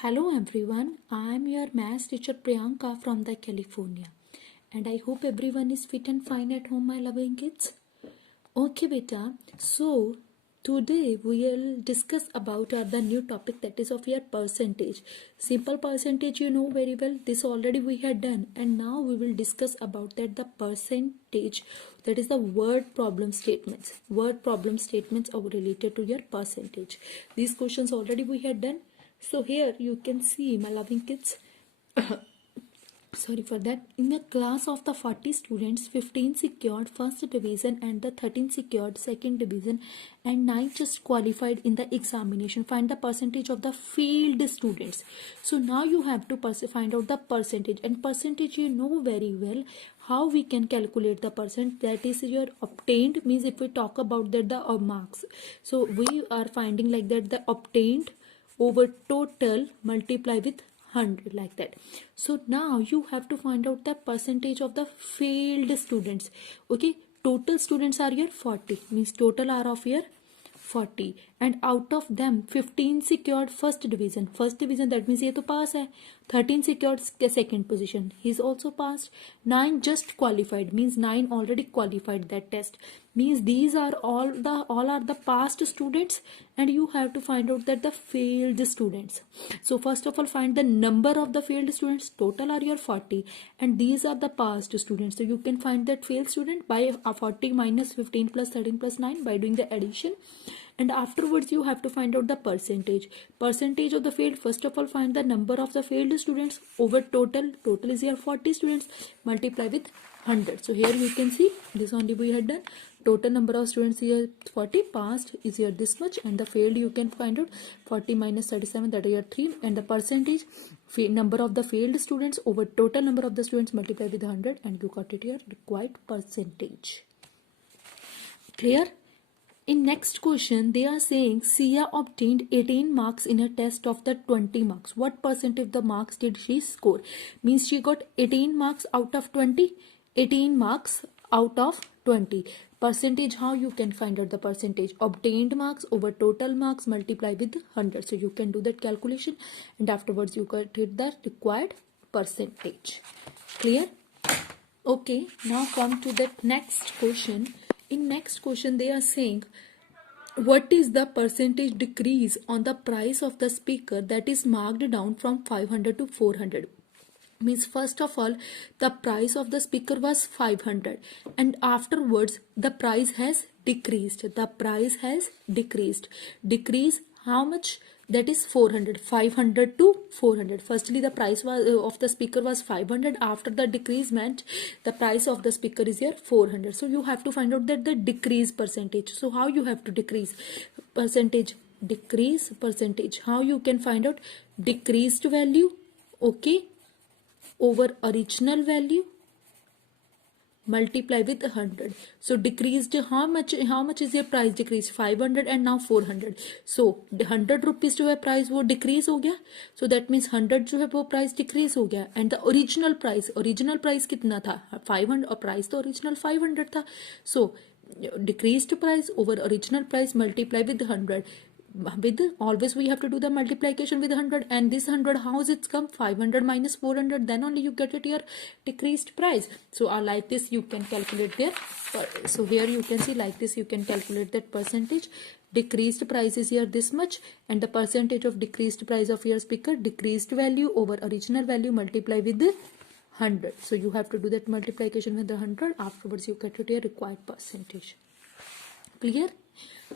Hello everyone, I am your maths teacher Priyanka from the California and I hope everyone is fit and fine at home, my loving kids. Okay beta, so today we will discuss about the new topic, that is of your percentage. Simple percentage you know very well, this already we had done, and now we will discuss about that the percentage, that is the word problem statements. Word problem statements are related to your percentage. These questions already we had done. So here you can see, my loving kids, sorry for that, in a class of the 40 students, 15 secured first division and the 13 secured second division and 9 just qualified in the examination. Find the percentage of the failed students. So now you have to find out the percentage, and percentage you know very well how we can calculate the percent, that is your obtained, means if we talk about that the marks, so we are finding like that the obtained over total multiply with 100, like that. So now you have to find out the percentage of the failed students. Okay, total students are your 40, means total are of your 40, and out of them 15 secured first division, that means ये तो पास है. 13 secured second position, he is also passed. 9 just qualified, means 9 already qualified that test, means these are all are the past students, and you have to find out that the failed students. So first of all, find the number of the failed students. Total are your 40, and these are the past students. So you can find that failed student by 40 minus 15 plus 13 plus 9 by doing the addition, and afterwards you have to find out the percentage of the failed. First of all, find the number of the failed students over total is here 40 students, multiply with 100. So here you can see this only we had done. Total number of students here 40, passed is here this much, and the failed you can find out 40 minus 37, that is here 3, and the percentage number of the failed students over total number of the students multiply with 100, and you got it here required percentage. Clear? In next question, they are saying Sia obtained 18 marks in a test of the 20 marks. What percent of the marks did she score? Means she got 18 marks out of 20. 18 marks out of 20. Percentage, how you can find out the percentage? Obtained marks over total marks multiply with 100. So you can do that calculation, and afterwards you get the required percentage. Clear? Okay, now come to the next question. In next question, they are saying what is the percentage decrease on the price of the speaker that is marked down from 500 to 400? Means first of all, the price of the speaker was 500, and afterwards the price has decreased. Decrease how much? That is 400. 500 to 400. Firstly, the price was of the speaker was 500. After the decreasement, the price of the speaker is here 400. So you have to find out that the decrease percentage. So how you have to decrease percentage? Decrease percentage. How you can find out? Decreased value, okay, over original value multiply with 100. So decreased, how much is your price decreased? 500 and now 400. So 100 rupees जो है price वो decrease हो गया. So that means 100 जो है वो price decrease हो गया, and the original price कितना था? 500, और price तो original 500 था. So decreased price over original price multiply with 100. With always we have to do the multiplication with 100, and this 100 how is it come? 500 minus 400, then only you get it your decreased price. So like this you can calculate there. So here you can see like this you can calculate that percentage. Decreased price is here this much, and the percentage of decreased price of your speaker, decreased value over original value multiply with the 100. So you have to do that multiplication with the 100. Afterwards you get it your required percentage. Clear?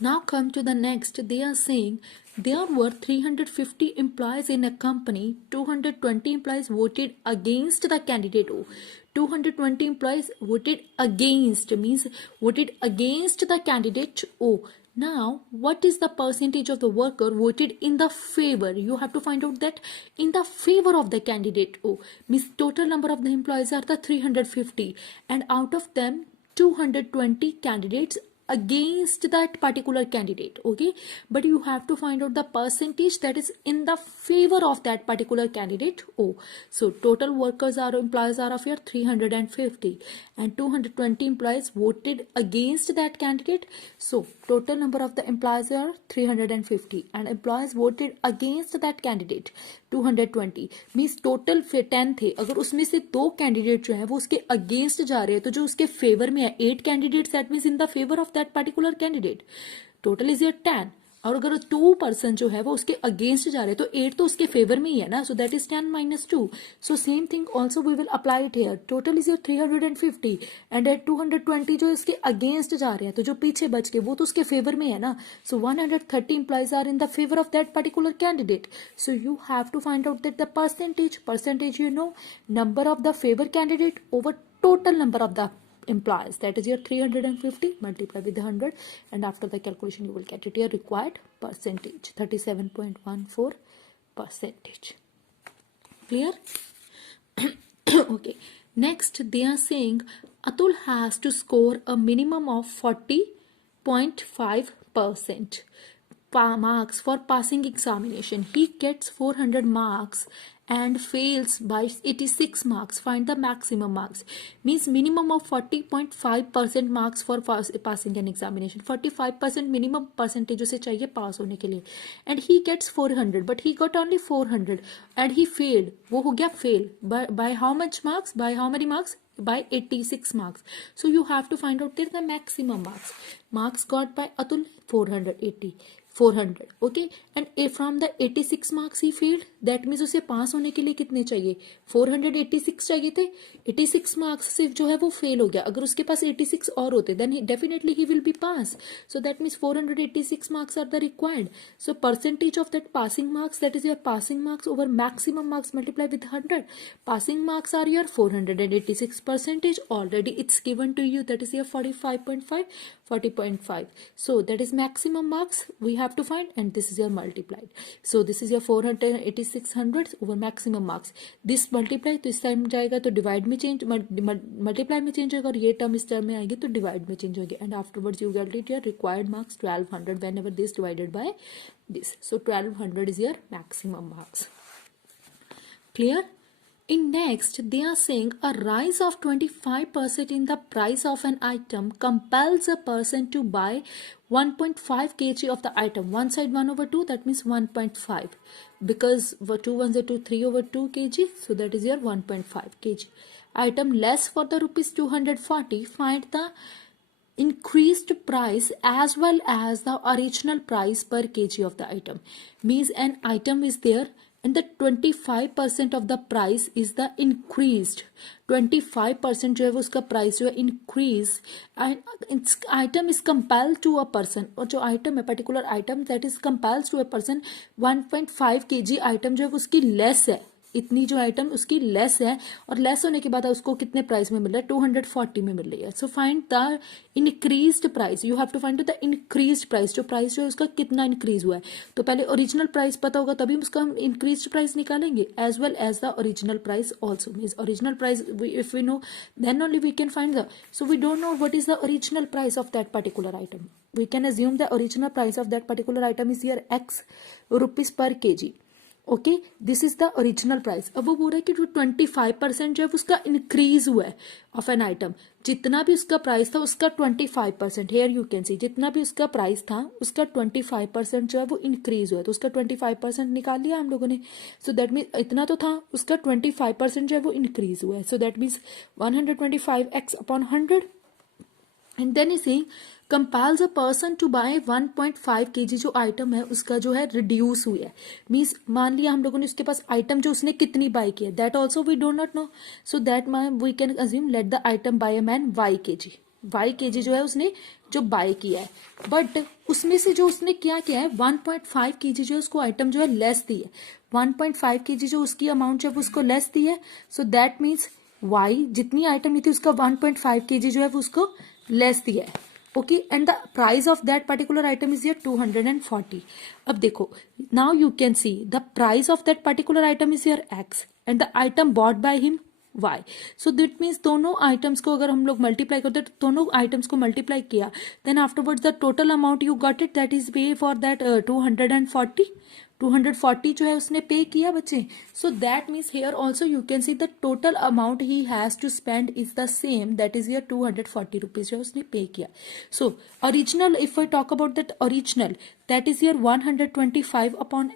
Now come to the next. They are saying there were 350 employees in a company. 220 employees voted against the candidate O. 220 employees voted against, means voted against the candidate O. Now, what is the percentage of the worker voted in the favor? You have to find out that in the favor of the candidate O. Means total number of the employees are the 350, and out of them 220 candidates against that particular candidate, okay, but you have to find out the percentage that is in the favor of that particular candidate. Oh, so total workers or employees are of your 350 and 220 employees voted against that candidate. So total number of the employees are 350 and employees voted against that candidate 220, means total 10 थे, अगर उसमें से 2 candidate जो है वो उसके against जा रहे हैं, तो जो उसके फेवर में है 8 candidates, that means in the favour of that particular candidate, total is your 10। और अगर 2 पर्सन जो है वो उसके अगेंस्ट जा रहे हैं तो 8 तो उसके फेवर में ही है ना, so that is 10 - 2। So same thing also we will apply it here, total is your 350 and at 220 जो इसके अगेंस्ट जा रहे हैं, तो जो पीछे बच के वो तो उसके फेवर में है ना, so 130 employees are in the favour of that particular candidate. So you have to find out that the percentage you know, number of the favor candidate over total number of the employees, that is your 350 multiply with the 100, and after the calculation you will get it your required percentage, 37.14%. Clear? Okay, next they are saying Atul has to score a minimum of 40.5% marks for passing examination. He gets 400 marks and fails by 86 marks. Find the maximum marks. Means minimum of 40.5% marks for passing an examination. 45% minimum percentage उसे चाहिए पास होने के लिए, and he gets 400 but he got only 400 and he failed. वो हो गया fail by how much marks? By how many marks? By 86 marks. So you have to find out the maximum marks. Marks got by Atul 400, okay, and from the 86 marks he failed, that means उसे पास होने के लिए कितने चाहिए? 486 चाहिए थे, 86 marks से जो है वो फेल हो गया। अगर उसके पास 86 और होते then definitely he will be pass. So that means 486 marks are the required. So percentage of that passing marks, that is your passing marks over maximum marks multiplied with 100. Passing marks are your 486 percentage, already it's given to you, that is your 45.5, 40.5. So that is maximum marks we have to find, and this is your multiplied. So this is your 486 hundreds over maximum marks. This multiply तो इस time जाएगा तो divide में change, multiply में change होगा, और ये term इस टर्म में आएगी तो डिवाइड में चेंज होगी, and afterwards you get it your required marks 1200 whenever this divided by this. So 1200 is your maximum marks. Clear? In next, they are saying a rise of 25% in the price of an item compels a person to buy 1.5 kg of the item. One side 1/2, that means 1.5. Because 2 ones are 2, 3/2 kg, so that is your 1.5 kg. Item less for the rupees 240. Find the increased price as well as the original price per kg of the item. Means an item is there, and the 25% of the price is the increased. 25% जो है वो उसका price जो है increase, and item is compel to a person, और जो item है particular item that is compels to a person 1.5 kg item जो है वो उसकी लेस है, इतनी जो आइटम उसकी लेस है, और लेस होने के बाद उसको कितने प्राइस में मिल रहा है? 240 में मिल रही है. So find the increased price. You have to find the increased price. जो प्राइस जो है उसका कितना इंक्रीज हुआ है, तो पहले ओरिजिनल प्राइस पता होगा तभी उसका हम इंक्रीज्ड प्राइस निकालेंगे, as well as the original price also. Means original price if we know then only we can find the. So we don't know what is the original price of that particular item. We can assume the original price of that particular item is your X rupees per kg. Okay, this is the original price. अब वो बोल रहा है कि जो 25% जो है उसका इंक्रीज हुआ है ऑफ एन आइटम, जितना भी उसका प्राइस था उसका 25%, हेयर यू कैन सी, जितना भी उसका प्राइस था उसका 25% जो है वो इंक्रीज हुआ है, तो उसका 25% निकाल लिया हम लोगों ने. सो दैट मीन्स इतना तो था, उसका 25% जो है वो इंक्रीज हुआ है. So that means 125x/100, and then is saying compels a person to buy 1.5 kg जो आइटम है उसका जो है रिड्यूस हुई है. मीन्स मान लिया हम लोगों ने उसके पास आइटम जो उसने कितनी बाय की है, that also we don't not know. So that we can assume let the item buy a man y kg. y kg जो है उसने जो बाय किया है, बट उसमें से जो उसने क्या किया है 1.5 kg जो है उसको आइटम जो है लेस दी है. 1.5 kg जो उसकी अमाउंट जो है उसको लेस दी है. सो दैट मीन्स y जितनी आइटम ली थी उसका 1.5 kg जो है वो उसको लेस दिया है. Okay, and the price of that particular item is your 240. अब देखो, now you can see the price of that particular item is your x, and the item bought by him y. So that means दोनों items को अगर हम लोग multiply करते हैं तो दोनों आइटम्स को मल्टीप्लाई किया, then afterwards the total amount you got it, that is pay for that 240 जो है उसने पे किया बच्चे. So that means here also you can see the total amount he has to spend is the same, that is your 240 rupees जो उसने pay किया. So original, if I talk about that original, that is your 125x upon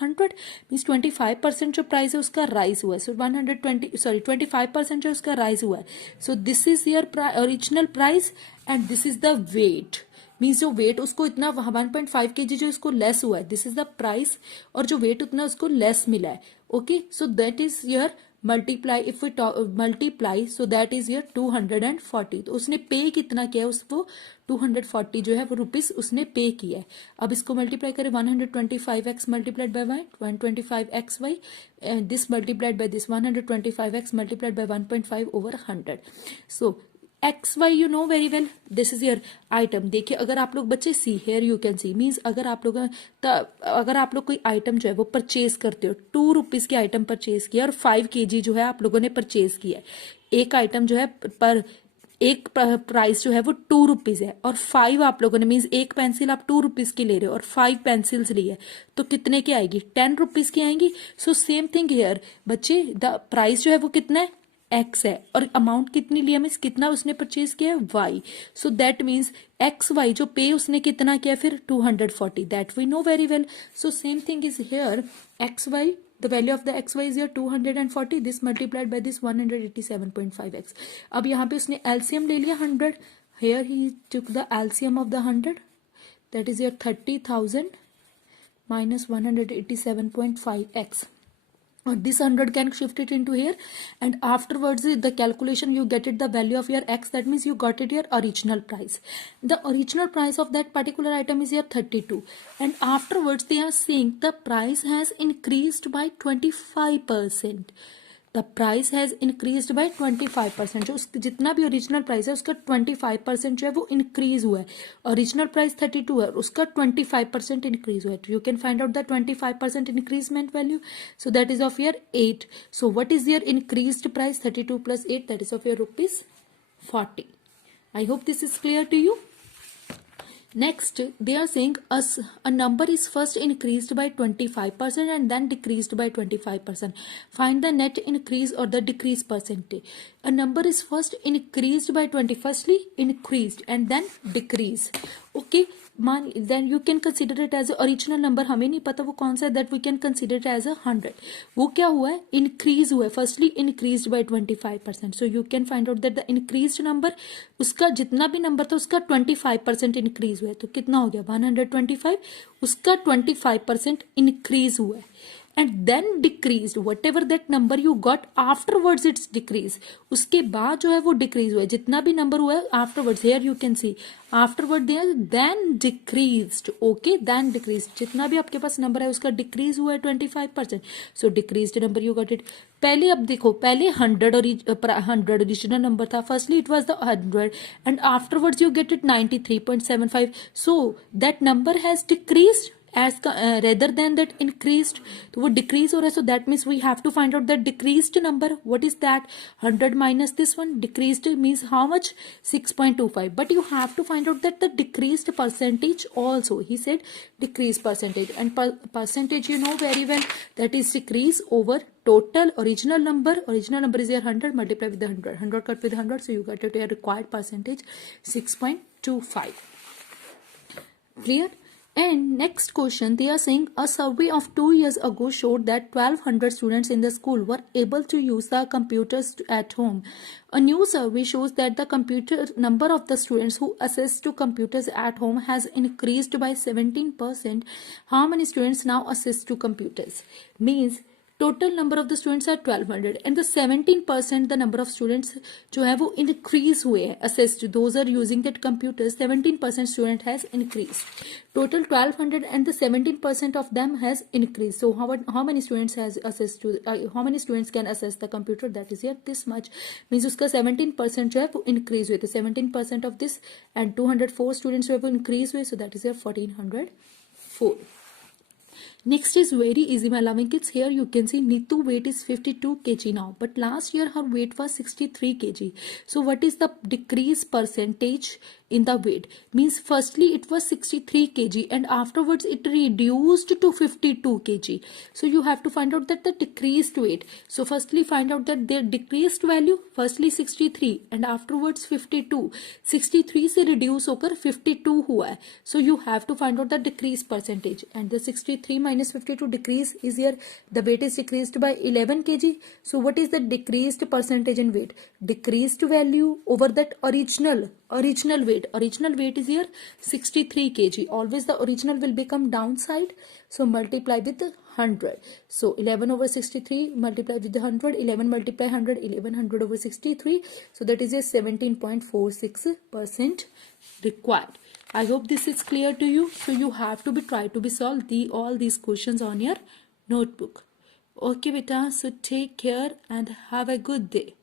100 means 25% जो price है उसका rise हुआ है. सो 25% जो उसका राइज हुआ है. So this is your original price and this is the weight. Means जो वेट उसको इतना 1.5 kg जो इसको लेस हुआ है, दिस इज द प्राइस, और जो वेट उतना उसको लेस मिला है. Okay, so that is your multiply, if we multiply, so that is your 240. तो उसने पे कितना किया है, उसको 240 जो है वो रुपीज उसने पे किया है. अब इसको मल्टीप्लाई करें, 125x multiplied by y, 125xy, this multiplied by this, 125x multiplied by 1.5 over 100. So x y you know very well, this is your item. देखिए अगर आप लोग बच्चे see here you can see, means अगर आप लोग कोई आइटम जो है वो परचेज करते हो, 2 रुपीज की आइटम परचेज किया और 5 kg जो है आप लोगों ने परचेज किया है. एक आइटम जो है पर एक प्राइस जो है वो 2 रुपीज है और 5 आप लोगों ने, मीन्स एक पेंसिल आप 2 रुपीज की ले रहे हो और 5 पेंसिल्स ली है, तो कितने की आएगी, 10 रुपीज की आएंगी. सो सेम थिंग हेयर बच्चे, द प्राइस जो है वो कितना है, एक्स है, और अमाउंट कितनी लिया, मीन्स कितना उसने परचेज किया है, Y. So that means X Y जो पे उसने कितना किया फिर 240, that we know very well. So same thing is here, X Y, the value of the xy is your 240, this multiplied by this 187.5x. अब यहाँ पे उसने LCM ले लिया 100, here he took the LCM of the 100, that is your 30,000 minus 187.5x. This 100 can shift it into here, and afterwards the calculation you get it the value of your x, that means you got it your original price. The original price of that particular item is your 32, and afterwards they are saying the price has increased by 25%. The price has increased by 25%. जो जितना भी original price है उसका 25% जो है वो increase हुआ है. ओरिजिनल प्राइस 32 है, उसका 25% इंक्रीज हुआ है. You can find out the 25% increment value. So that is of your 8. So what is your increased price, 32 plus 8, that is of your ₹40. I hope this is clear to you. Next, they are saying a number is first increased by 25% and then decreased by 25%. Find the net increase or the decrease percentage. A number is first increased by 20, firstly increased and then decrease. Okay, then you can consider it as original number. हमें नहीं पता वो कौन सा है, that we can consider it as 100. वो क्या हुआ है, increase हुआ है, firstly increased by 25%. So you can find out that the increased number, उसका जितना भी नंबर था उसका 25% increase हुआ है, तो कितना हो गया 125, उसका 25% increase हुआ है. And then decreased, whatever that number you got afterwards it's decreased. उसके बाद जो है वो decrease हुआ है, जितना भी number हुआ है afterwards, here you can see afterward there then decreased. Okay, then decreased, जितना भी आपके पास number है उसका decrease हुआ है 25%. So decreased number you got it. पहले अब देखो, पहले 100 original number था, firstly it was the 100 and afterwards you get it 93.75. So that number has decreased as rather than that increased, तो वो decrease हो रहा है. So that means we have to find out that decreased number. What is that, 100 minus this one, decreased means how much, 6.25. But you have to find out that the decreased percentage also, he said decreased percentage, and percentage you know very well, that is decrease over total original number. Original number is your 100, multiply with the 100 cut with 100, so you get your required percentage 6.25. Clear? And next question, they are saying a survey of 2 years ago showed that 1200 students in the school were able to use the computers at home. A new survey shows that the number of the students who access to computers at home has increased by 17%. How many students now access to computers? Means total number of the students are 1200 and the 17% the number of students जो है वो increase हुए हैं, assessed, those are using that computers, 17% student has increased. Total 1200 and the 17% of them has increased. So how many students has access to how many students can access the computer, that is here this much, means उसका 17% जो है वो increase हुए, तो 17% of this and 204 students जो है वो increase हुए, so that is here 1404. Next is very easy, my loving kids. Here you can see Nitu weight is 52 kg now, but last year her weight was 63 kg. So what is the decrease percentage in the weight? Means firstly it was 63 kg and afterwards it reduced to 52 kg. So you have to find out that the decreased weight. So firstly find out that their decreased value, firstly 63 and afterwards 52. 63 से reduce होकर 52 हुआ है. So you have to find out the decrease percentage, and the 63 minus 52 decrease is here. The weight is decreased by 11 kg. So what is the decreased percentage in weight? Decreased value over that original weight. Original weight is here 63 kg. Always the original will become downside. So multiply with 100. So 11 over 63 multiply with the 100. 11 multiply 100. 1100 over 63. So that is a 17.46% required. I hope this is clear to you. So you have to try to solve all these questions on your notebook. Okay beta, so take care and have a good day.